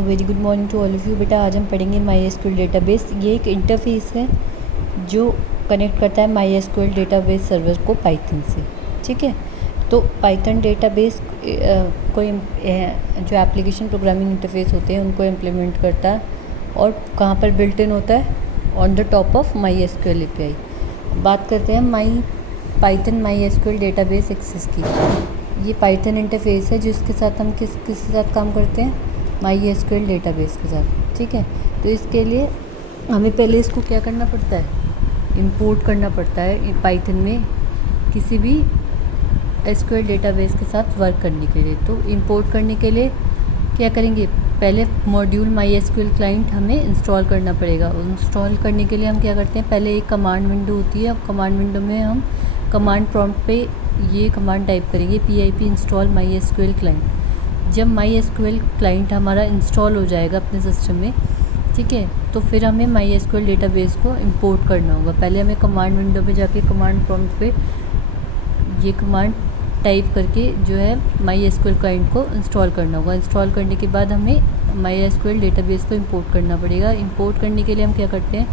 Very good morning to all of you. बेटा आज हम पढ़ेंगे माई एसक्यूएल डेटाबेस। ये एक इंटरफेस है जो कनेक्ट करता है माई एसक्यूएल डेटाबेस सर्वर को पाइथन से। ठीक है, तो पाइथन डेटाबेस को जो एप्लीकेशन प्रोग्रामिंग इंटरफेस होते हैं उनको इम्प्लीमेंट करता है और कहाँ पर बिल्ट इन होता है, on the top of MySQL API. बात करते हैं Python MySQL database access की। ये पाइथन इंटरफेस है जिसके साथ हम किसके साथ काम करते हैं, माई एसक्यूएल डेटाबेस के साथ। ठीक है, तो इसके लिए हमें पहले इसको क्या करना पड़ता है, इंपोर्ट करना पड़ता है पाइथन में किसी भी एसक्यूएल डेटाबेस के साथ वर्क करने के लिए। तो इंपोर्ट करने के लिए क्या करेंगे, पहले मॉड्यूल माई एसक्यूएल क्लाइंट हमें इंस्टॉल करना पड़ेगा। इंस्टॉल करने के लिए हम क्या करते हैं, पहले एक कमांड विंडो होती है और कमांड विंडो में हम कमांड प्रॉम्प्ट पे ये कमांड टाइप करेंगे, pip install my SQL client. जब माई एसक्यूएल क्लाइंट हमारा इंस्टॉल हो जाएगा अपने सिस्टम में, ठीक है, तो फिर हमें माई एसक्यूएल डेटाबेस को इंपोर्ट करना होगा। पहले हमें कमांड विंडो पे जाके कमांड प्रॉम्प्ट पे ये कमांड टाइप करके जो है माई एसक्यूएल क्लाइंट को इंस्टॉल करना होगा। इंस्टॉल करने के बाद हमें माई एसक्यूएल डेटाबेस को इंपोर्ट करना पड़ेगा। इंपोर्ट करने के लिए हम क्या करते हैं,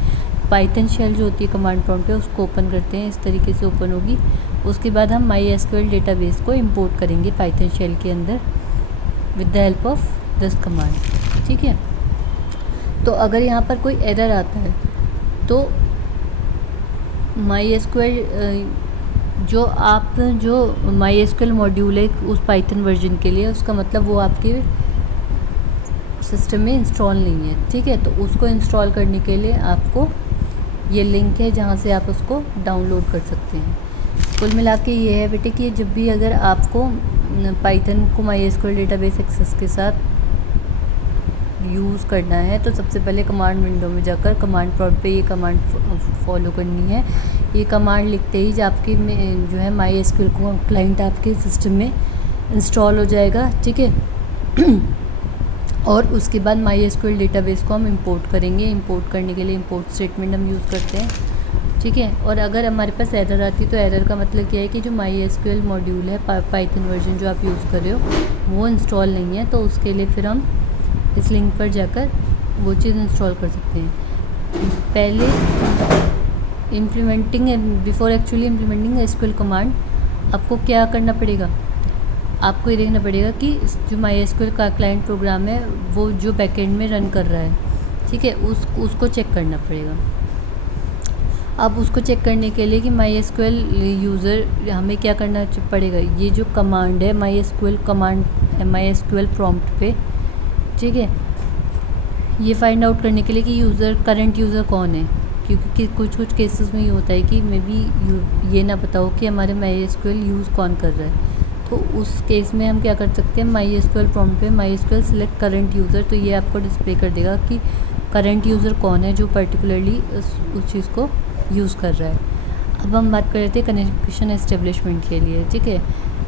पाइथन शेल जो होती है कमांड प्रॉम्प्ट पे उसको ओपन करते हैं, इस तरीके से ओपन होगी। उसके बाद हम माई एसक्यूएल डेटाबेस को इंपोर्ट करेंगे पाइथन शेल के अंदर with the help of this command. ठीक है, तो अगर यहाँ पर कोई एरर आता है तो माई एसक्यूएल जो माई एसक्यूएल मॉड्यूल है उस पाइथन वर्जन के लिए, उसका मतलब वो आपके सिस्टम में इंस्टॉल नहीं है। ठीक है, तो उसको इंस्टॉल करने के लिए आपको ये लिंक है जहाँ से आप उसको डाउनलोड कर सकते हैं। कुल मिला के ये है बेटे कि जब भी अगर आपको पाइथन को माई एसक्यूएल डेटाबेस एक्सेस के साथ यूज़ करना है तो सबसे पहले कमांड विंडो में जाकर कमांड प्रॉम्प्ट पे ये कमांड फॉलो करनी है। ये कमांड लिखते ही आपकी जो है माई एसक्यूएल को क्लाइंट आपके सिस्टम में इंस्टॉल हो जाएगा। ठीक है, और उसके बाद माई एसक्यूएल डेटाबेस को हम इंपोर्ट करेंगे। इंपोर्ट करने के लिए इंपोर्ट स्टेटमेंट हम यूज़ करते हैं। ठीक है, और अगर हमारे पास एरर आती है तो एरर का मतलब क्या है कि जो माई एसक्यूएल मॉड्यूल है पाइथन वर्जन जो आप यूज़ कर रहे हो वो इंस्टॉल नहीं है, तो उसके लिए फिर हम इस लिंक पर जाकर वो चीज़ इंस्टॉल कर सकते हैं। पहले before actually implementing SQL command आपको क्या करना पड़ेगा, आपको ये देखना पड़ेगा कि जो माई एसक्यूएल का क्लाइंट प्रोग्राम है वो जो बैकएंड में रन कर रहा है, ठीक है, उसको चेक करना पड़ेगा। अब उसको चेक करने के लिए कि माई एसक्यूएल यूज़र हमें क्या करना पड़ेगा, ये जो कमांड है माई एसक्यूएल कमांड है माई एसक्यूएल प्रॉम्प्ट पे, ठीक है, ये फाइंड आउट करने के लिए कि करंट यूज़र कौन है, क्योंकि कुछ केसेस में ये होता है कि मे बी ये ना पता हो कि हमारे माई एसक्यूएल यूज़ कौन कर रहा है। तो उस केस में हम क्या कर सकते हैं, माई एसक्यूएल प्रॉम्प्ट पे my SQL select current user, तो ये आपको डिस्प्ले कर देगा कि करंट यूज़र कौन है जो पर्टिकुलरली उस चीज़ को यूज़ कर रहा है। अब हम बात कर रहे थे कनेक्शन एस्टेब्लिशमेंट के लिए। ठीक है,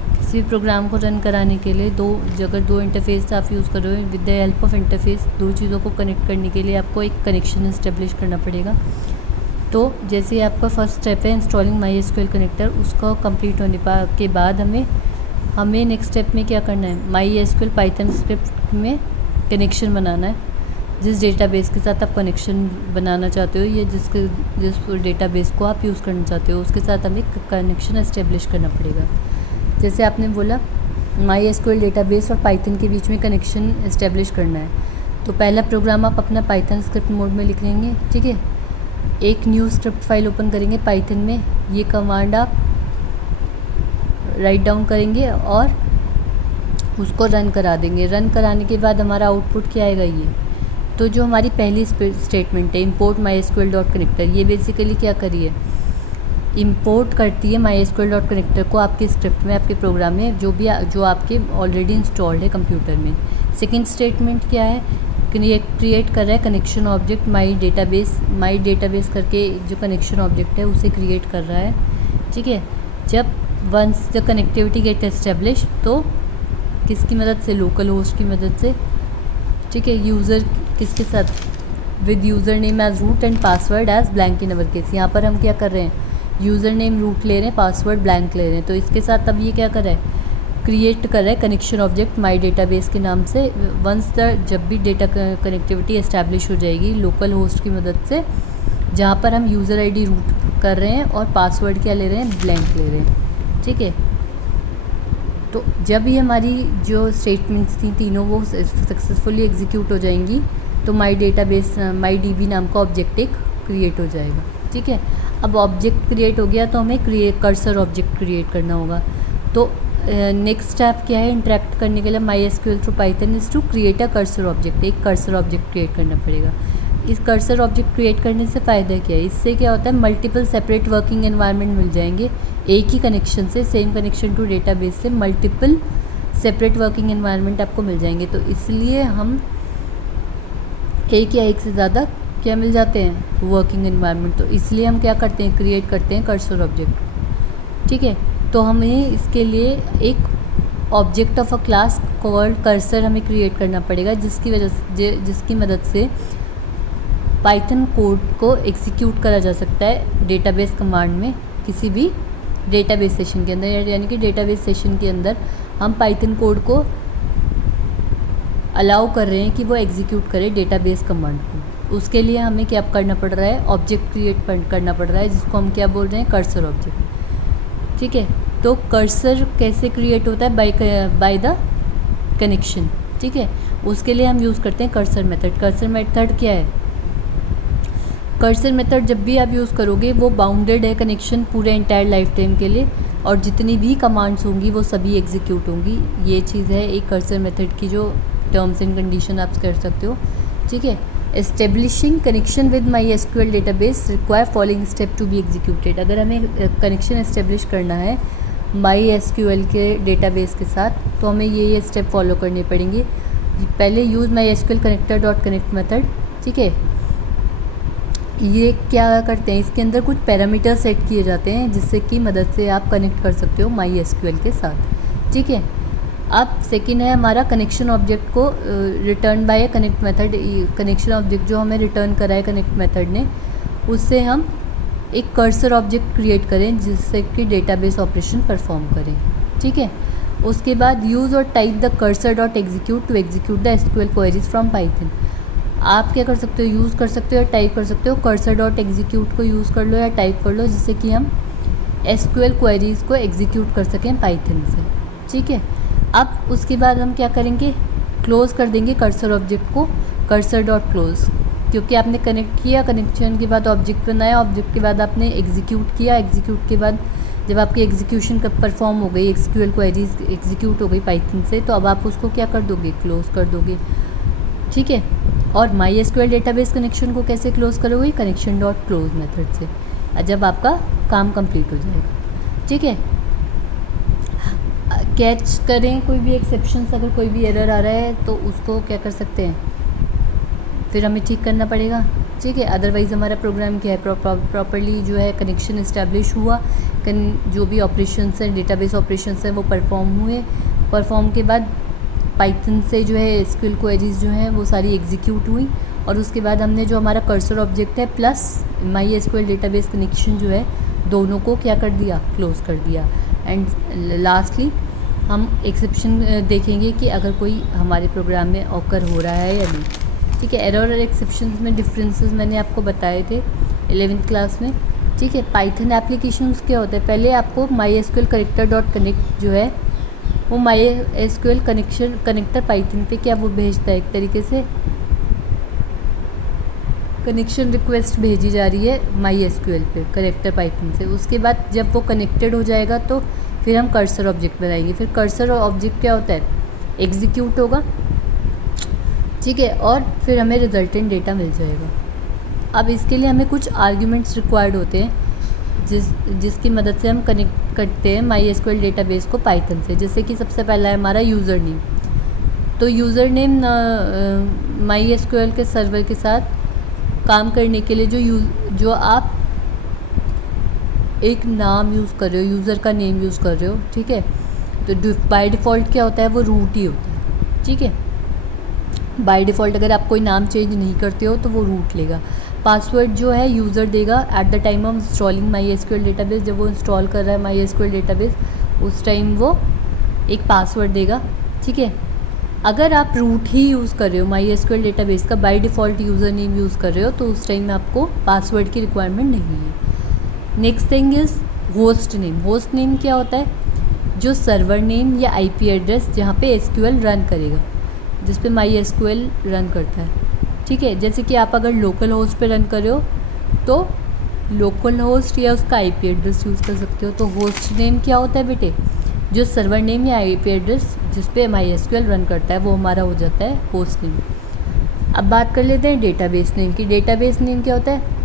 किसी भी प्रोग्राम को रन कराने के लिए अगर दो इंटरफेस आप यूज़ कर रहे हो, with the help of interface दो चीज़ों को कनेक्ट करने के लिए आपको एक कनेक्शन एस्टेब्लिश करना पड़ेगा। तो जैसे आपका फर्स्ट स्टेप है इंस्टॉलिंग माई एसक्यूएल कनेक्टर, उसका कंप्लीट होने के बाद हमें नेक्स्ट स्टेप में क्या करना है, माई एसक्यूएल पाइथन स्क्रिप्ट में कनेक्शन बनाना है। जिस डेटाबेस के साथ आप कनेक्शन बनाना चाहते हो या जिस डेटाबेस को आप यूज़ करना चाहते हो उसके साथ हमें कनेक्शन एस्टेब्लिश करना पड़ेगा। जैसे आपने बोला माई एसक्यूएल डेटाबेस और पाइथन के बीच में कनेक्शन एस्टेब्लिश करना है, तो पहला प्रोग्राम आप अपना पाइथन स्क्रिप्ट मोड में लिख लेंगे। ठीक है, एक न्यू स्क्रिप्ट फाइल ओपन करेंगे पाइथन में, ये कमांड आप राइट डाउन करेंगे और उसको रन करा देंगे। रन कराने के बाद हमारा आउटपुट क्या आएगा, ये तो जो हमारी पहली स्टेटमेंट है import my SQL dot connector, ये बेसिकली क्या करिए, इंपोर्ट करती है माई एसक्यूएल डॉट कनेक्टर को आपके स्क्रिप्ट में, आपके प्रोग्राम में जो आपके ऑलरेडी इंस्टॉल्ड है कंप्यूटर में। सेकेंड स्टेटमेंट क्या है, क्रिएट कर रहा है कनेक्शन ऑब्जेक्ट माई डेटाबेस करके जो कनेक्शन ऑब्जेक्ट है उसे क्रिएट कर रहा है। ठीक है, जब once the connectivity get establish, तो किसकी मदद से, लोकल होस्ट की मदद से। ठीक है, यूज़र किसके साथ, with user name as root and password as blank in our case. यहाँ पर हम क्या कर रहे हैं, यूज़र नेम रूट ले रहे हैं, पासवर्ड ब्लैंक ले रहे हैं, तो इसके साथ अब ये क्या कर रहा है, क्रिएट कर रहा है कनेक्शन ऑब्जेक्ट माई डेटाबेस के नाम से। वंस द जब भी डेटा कनेक्टिविटी एस्टैब्लिश हो जाएगी लोकल होस्ट की मदद से, जहाँ पर हम यूज़र आईडी रूट कर रहे हैं और पासवर्ड क्या ले रहे हैं, ब्लैंक ले रहे हैं, ठीक है। तो जब भी हमारी जो स्टेटमेंट्स थी तीनों वो सक्सेसफुली एग्जीक्यूट हो जाएंगी तो माई डेटाबेस माई डीबी नाम का ऑब्जेक्ट एक क्रिएट हो जाएगा, ठीक है। अब ऑब्जेक्ट क्रिएट हो गया तो हमें कर्सर ऑब्जेक्ट क्रिएट करना होगा। तो नेक्स्ट स्टेप क्या है, इंटरेक्ट करने के लिए MySQL through Python is to create a cursor object. एक कर्सर ऑब्जेक्ट क्रिएट करना पड़ेगा। इस कर्सर ऑब्जेक्ट क्रिएट करने से फ़ायदा क्या है, इससे क्या होता है, मल्टीपल सेपरेट वर्किंग एनवायरनमेंट मिल जाएंगे। एक ही कनेक्शन से, सेम कनेक्शन टू डेटाबेस से मल्टीपल सेपरेट वर्किंग एनवायरनमेंट आपको मिल जाएंगे। तो इसलिए हम एक या एक से ज़्यादा क्या मिल जाते हैं, वर्किंग एनवायरनमेंट। तो इसलिए हम क्या करते हैं, क्रिएट करते हैं कर्सर ऑब्जेक्ट, ठीक है। तो हमें इसके लिए एक object of a class called cursor हमें क्रिएट करना पड़ेगा, जिसकी मदद से पाइथन कोड को एग्जीक्यूट करा जा सकता है डेटाबेस कमांड में, किसी भी डेटाबेस सेशन के अंदर। यानी कि डेटाबेस सेशन के अंदर हम पाइथन कोड को अलाउ कर रहे हैं कि वो एग्जीक्यूट करे डेटाबेस कमांड को। उसके लिए हमें क्या करना पड़ रहा है, ऑब्जेक्ट क्रिएट करना पड़ रहा है, जिसको हम क्या बोल रहे हैं, कर्सर ऑब्जेक्ट, ठीक है। तो कर्सर कैसे क्रिएट होता है, बाय द कनेक्शन, ठीक है। उसके लिए हम यूज़ करते हैं कर्सर मेथड। कर्सर मेथड क्या है, कर्सर मेथड जब भी आप यूज़ करोगे वो बाउंडेड है कनेक्शन पूरे एंटायर लाइफ टाइम के लिए, और जितनी भी कमांड्स होंगी वो सभी एग्जीक्यूट होंगी। ये चीज़ है एक कर्सर मेथड की जो टर्म्स एंड कंडीशन आप कर सकते हो, ठीक है। Establishing connection with MySQL database require following step to be executed. अगर हमें कनेक्शन एस्टेब्लिश करना है माई एसक्यूएल के डेटाबेस के साथ तो हमें ये स्टेप फॉलो करने पड़ेंगे। पहले use my SQL connector dot connect method, ठीक है। ये क्या करते हैं, इसके अंदर कुछ पैरामीटर सेट किए जाते हैं जिससे कि मदद से आप कनेक्ट कर सकते हो माई एसक्यूएल के साथ, ठीक है। अब सेकंड है हमारा कनेक्शन ऑब्जेक्ट को return by connect method. Connection object जो हमें रिटर्न करा है कनेक्ट मेथड ने, उससे हम एक कर्सर ऑब्जेक्ट क्रिएट करें जिससे कि डेटाबेस ऑपरेशन परफॉर्म करें, ठीक है। उसके बाद यूज़ और type the cursor dot execute to execute the SQL queries from Python. आप क्या कर सकते हो, यूज़ कर सकते हो या टाइप कर सकते हो। कर्सर डॉट एग्जीक्यूट को यूज़ कर लो या टाइप कर लो, जिससे कि हम एसक्यूएल क्वेरीज़ को एग्जीक्यूट कर सकें पाइथन से, ठीक है। अब उसके बाद हम क्या करेंगे, क्लोज़ कर देंगे कर्सर ऑब्जेक्ट को, कर्सर डॉट क्लोज, क्योंकि आपने कनेक्ट किया, कनेक्शन के बाद ऑब्जेक्ट बनाया, ऑब्जेक्ट के बाद आपने एग्जीक्यूट किया, एग्जीक्यूट के बाद जब आपकी एग्जीक्यूशन परफॉर्म हो गई, एसक्यूएल क्वेरीज एग्जीक्यूट हो गई पाइथन से, तो अब आप उसको क्या कर दोगे, क्लोज़ कर दोगे, ठीक है। और माई एसक्यूएल डेटाबेस कनेक्शन को कैसे क्लोज़ करोगे, कनेक्शन डॉट क्लोज मेथड से, जब आपका काम कंप्लीट हो जाएगा, ठीक है। कैच करें कोई भी एक्सेप्शंस, अगर कोई भी एरर आ रहा है तो उसको क्या कर सकते हैं, फिर हमें ठीक करना पड़ेगा, ठीक है। अदरवाइज़ हमारा प्रोग्राम क्या है, प्रॉपरली जो है कनेक्शन इस्टेब्लिश हुआ, जो भी ऑपरेशंस हैं, डेटाबेस ऑपरेशंस हैं वो परफॉर्म हुए, परफॉर्म के बाद पाइथन से जो है एसक्यूएल क्वेरीज जो हैं वो सारी एग्जीक्यूट हुई, और उसके बाद हमने जो हमारा कर्सर ऑब्जेक्ट है plus my SQL database connection जो है, दोनों को क्या कर दिया, क्लोज़ कर दिया। एंड लास्टली हम एक्सेप्शन देखेंगे कि अगर कोई हमारे प्रोग्राम में ऑकर हो रहा है या नहीं, ठीक है। एरर और एक्सेप्शंस में डिफरेंसेस मैंने आपको बताए थे 11th क्लास में, ठीक है। पाइथन एप्लीकेशंस क्या होता है, पहले आपको my SQL connector dot connect जो है वो माई एसक्यूएल कनेक्टर पाइथन पे क्या वो भेजता है, एक तरीके से कनेक्शन रिक्वेस्ट भेजी जा रही है माई एसक्यूएल पे कनेक्टर पाइथन से। उसके बाद जब वो कनेक्टेड हो जाएगा तो फिर हम कर्सर ऑब्जेक्ट बनाएंगे। फिर कर्सर ऑब्जेक्ट क्या होता है, एग्जीक्यूट होगा, ठीक है, और फिर हमें रिजल्टेंट डेटा मिल जाएगा। अब इसके लिए हमें कुछ आर्ग्यूमेंट्स रिक्वायर्ड होते हैं जिसकी मदद से हम कनेक्ट करते हैं माई एसक्यूएल डेटाबेस को पाइथन से। जैसे कि सबसे पहला है हमारा यूज़र नेम। तो यूज़र नेम माई एसक्यूएल के सर्वर के साथ काम करने के लिए जो आप एक नाम यूज़ कर रहे हो, यूज़र का नेम यूज़ कर रहे हो, ठीक है, तो बाय डिफ़ॉल्ट क्या होता है, वो रूट ही होता है, ठीक है। बाय डिफ़ॉल्ट अगर आप कोई नाम चेंज नहीं करते हो तो वो रूट लेगा। पासवर्ड जो है यूज़र देगा at the time of installing my SQL database. जब वो इंस्टॉल कर रहा है माई एसक्यूएल डेटाबेस उस टाइम वो एक पासवर्ड देगा, ठीक है। अगर आप रूट ही यूज़ कर रहे हो MySQL डेटाबेस का, by default user name use कर रहे हो, तो उस टाइम में आपको पासवर्ड की रिक्वायरमेंट नहीं है। Next thing is host name. Host name क्या होता है? जो सर्वर नेम या IP एड्रेस जहाँ पे SQL रन करेगा, जिस पे MySQL रन करता है, ठीक है। जैसे कि आप अगर लोकल होस्ट पे रन कर रहे हो तो लोकल होस्ट या उसका IP एड्रेस यूज़ कर सकते हो। तो होस्ट नेम क्या होता है बेटे? जो सर्वर नेम या IP एड्रेस जिस पे MySQL रन करता है वो हमारा हो जाता है होस्ट नेम। अब बात कर लेते हैं डेटाबेस नेम की। डेटाबेस नेम क्या होता है?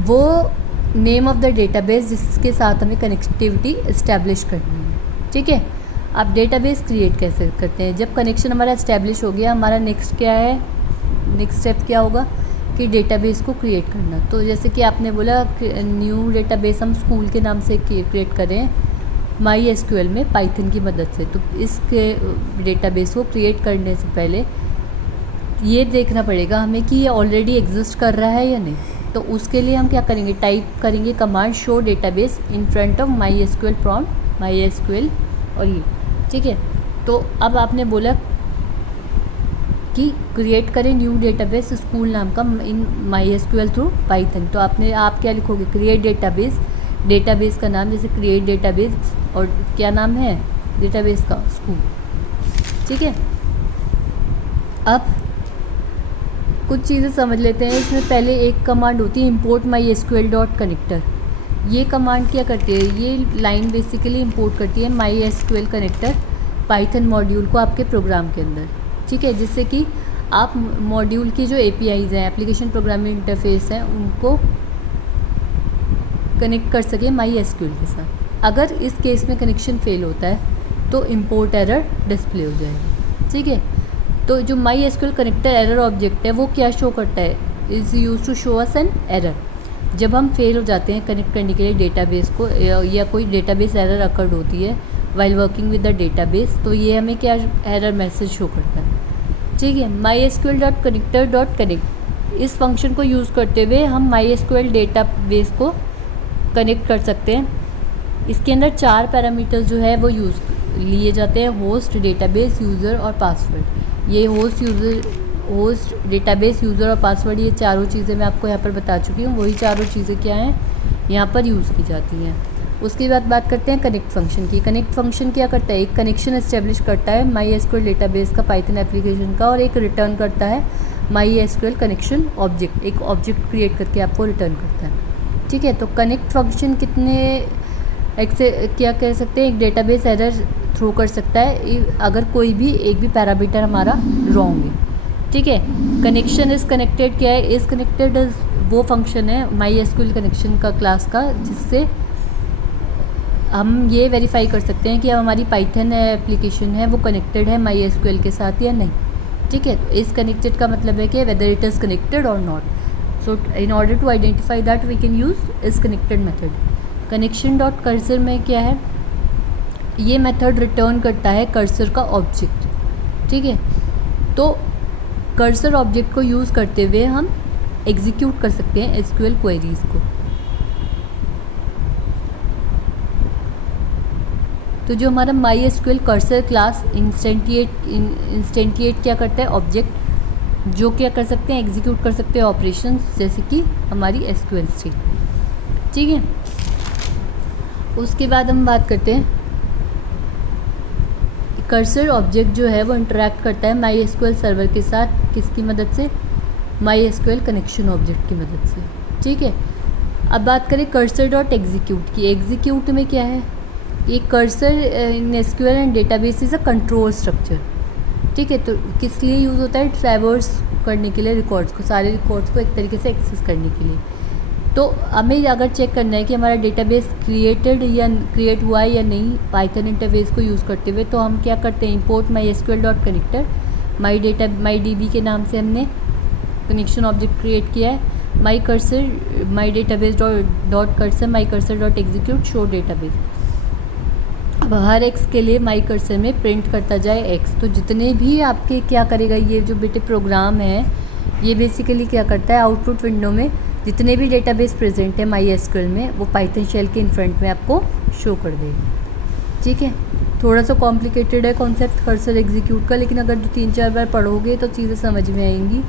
वो नेम ऑफ द डेटाबेस जिसके साथ हमें कनेक्टिविटी इस्टेब्लिश करनी है, ठीक है। आप डेटाबेस क्रिएट कैसे करते हैं? जब कनेक्शन हमारा इस्टेब्लिश हो गया, हमारा नेक्स्ट क्या है, नेक्स्ट स्टेप क्या होगा कि डेटाबेस को क्रिएट करना। तो जैसे कि आपने बोला न्यू डेटाबेस हम स्कूल के नाम से क्रिएट करें MySQL में पाइथन की मदद से। तो इस डेटाबेस को क्रिएट करने से पहले ये देखना पड़ेगा हमें कि ये ऑलरेडी एग्जिस्ट कर रहा है या नहीं। तो उसके लिए हम क्या करेंगे? टाइप करेंगे command show database in front of MySQL prompt MySQL और ये, ठीक है। तो अब आपने बोला कि क्रिएट करें न्यू डेटाबेस स्कूल नाम का इन MySQL थ्रू पाइथन। तो आप क्या लिखोगे? क्रिएट डेटाबेस, डेटाबेस का नाम जैसे क्रिएट डेटाबेस और क्या नाम है डेटाबेस का? स्कूल, ठीक है। अब कुछ चीज़ें समझ लेते हैं। इसमें पहले एक कमांड होती है import MySQL डॉट कनेक्टर। ये कमांड क्या करती है? ये लाइन बेसिकली इंपोर्ट करती है MySQL कनेक्टर पाइथन मॉड्यूल को आपके प्रोग्राम के अंदर, ठीक है। जिससे कि आप मॉड्यूल की जो APIs हैं, एप्लीकेशन प्रोग्रामिंग इंटरफेस हैं, उनको कनेक्ट कर सके MySQL के साथ। अगर इस केस में कनेक्शन फेल होता है तो इंपोर्ट एरर डिस्प्ले हो जाएगा, ठीक है। तो जो MySQL कनेक्टर एरर ऑब्जेक्ट है वो क्या शो करता है? Is use to show us an error. जब हम फेल हो जाते हैं कनेक्ट करने के लिए डेटाबेस को या कोई डेटाबेस एरर अकर्ड होती है while working with the database, तो ये हमें क्या एरर मैसेज शो करता है, ठीक है। MySQL dot connector dot connect, इस फंक्शन को यूज़ करते हुए हम MySQL डेटाबेस को कनेक्ट कर सकते हैं। इसके अंदर 4 पैरामीटर्स जो है वो यूज़ लिए जाते हैं: होस्ट, डेटाबेस, यूज़र और पासवर्ड। ये होस्ट, डेटाबेस, यूज़र और पासवर्ड, ये चारों चीज़ें मैं आपको यहाँ पर बता चुकी हूँ। वही चारों चीज़ें क्या हैं, यहाँ पर यूज़ की जाती हैं। उसके बाद बात करते हैं कनेक्ट फंक्शन की। कनेक्ट फंक्शन क्या करता है? एक कनेक्शन एस्टेब्लिश करता है MySQL डेटाबेस का पाइथन एप्लीकेशन का, और एक रिटर्न करता है MySQL कनेक्शन ऑब्जेक्ट, एक ऑब्जेक्ट क्रिएट करके आपको रिटर्न करता है, ठीक है। तो कनेक्ट फंक्शन क्या कह सकते हैं? एक डेटाबेस एरर थ्रो कर सकता है अगर कोई भी एक भी पैरामीटर हमारा रॉन्ग है, ठीक है। कनेक्शन इज़ कनेक्टेड क्या है? इज़ कनेक्टेड वो फंक्शन है MySQL कनेक्शन का क्लास का, जिससे हम ये वेरीफाई कर सकते हैं कि अब हमारी पाइथन एप्लीकेशन है वो कनेक्टेड है MySQL के साथ या नहीं, ठीक है। इज़ कनेक्टेड का मतलब है कि वेदर इट इज़ कनेक्टेड और not. So in order to identify that we can use is connected method. Connection dot cursor में क्या है? ये मेथड रिटर्न करता है कर्सर का ऑब्जेक्ट, ठीक है। तो कर्सर ऑब्जेक्ट को यूज़ करते हुए हम एग्जीक्यूट कर सकते हैं SQL क्वेरीज़ को। तो जो हमारा MySQL कर्सर क्लास इंस्टेंटिएट क्या करता है? ऑब्जेक्ट जो क्या कर सकते हैं? एग्जीक्यूट कर सकते हैं ऑपरेशंस, जैसे कि हमारी SQL स्टेट, ठीक है। उसके बाद हम बात करते हैं कर्सर ऑब्जेक्ट जो है वो इंटरेक्ट करता है MySQL सर्वर के साथ, किसकी मदद से? MySQL कनेक्शन ऑब्जेक्ट की मदद से, ठीक है। अब बात करें कर्सर डॉट एग्जीक्यूट की। एग्जीक्यूट में क्या है? ये cursor in SQL and database is a control structure, ठीक है। तो किस लिए यूज़ होता है? ट्रैवर्स करने के लिए, रिकॉर्ड्स को, सारे रिकॉर्ड्स को एक तरीके से एक्सेस करने के लिए। तो हमें अगर चेक करना है कि हमारा डेटाबेस क्रिएट हुआ है या नहीं पाइथन इंटरफेस को यूज़ करते हुए, तो हम क्या करते हैं? Import MySQL dot connector, MyDB के नाम से हमने कनेक्शन ऑब्जेक्ट क्रिएट किया है। My database dot cursor my cursor dot execute show database. अब हर एक्स के लिए माई कर्सर में प्रिंट करता जाए एक्स। तो जितने भी आपके क्या करेगा ये जो बेटे प्रोग्राम है, ये बेसिकली क्या करता है? आउटपुट विंडो में जितने भी डेटाबेस प्रेजेंट है MySQL में वो पाइथन शेल के इन फ्रंट में आपको शो कर देगा, ठीक है। थोड़ा सा कॉम्प्लिकेटेड है कॉन्सेप्ट कर्सर एग्जीक्यूट का, लेकिन अगर 3-4 बार पढ़ोगे तो चीज़ें समझ में आएंगी।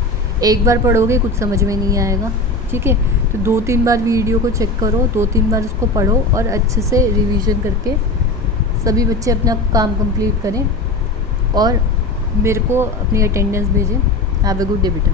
एक बार पढ़ोगे कुछ समझ में नहीं आएगा, ठीक है। तो 2-3 बार वीडियो को चेक करो, 2-3 बार उसको पढ़ो और अच्छे से रिवीजन करके सभी बच्चे अपना काम कंप्लीट करें और मेरे को अपनी अटेंडेंस भेजें। हैव अ गुड डे बेटा।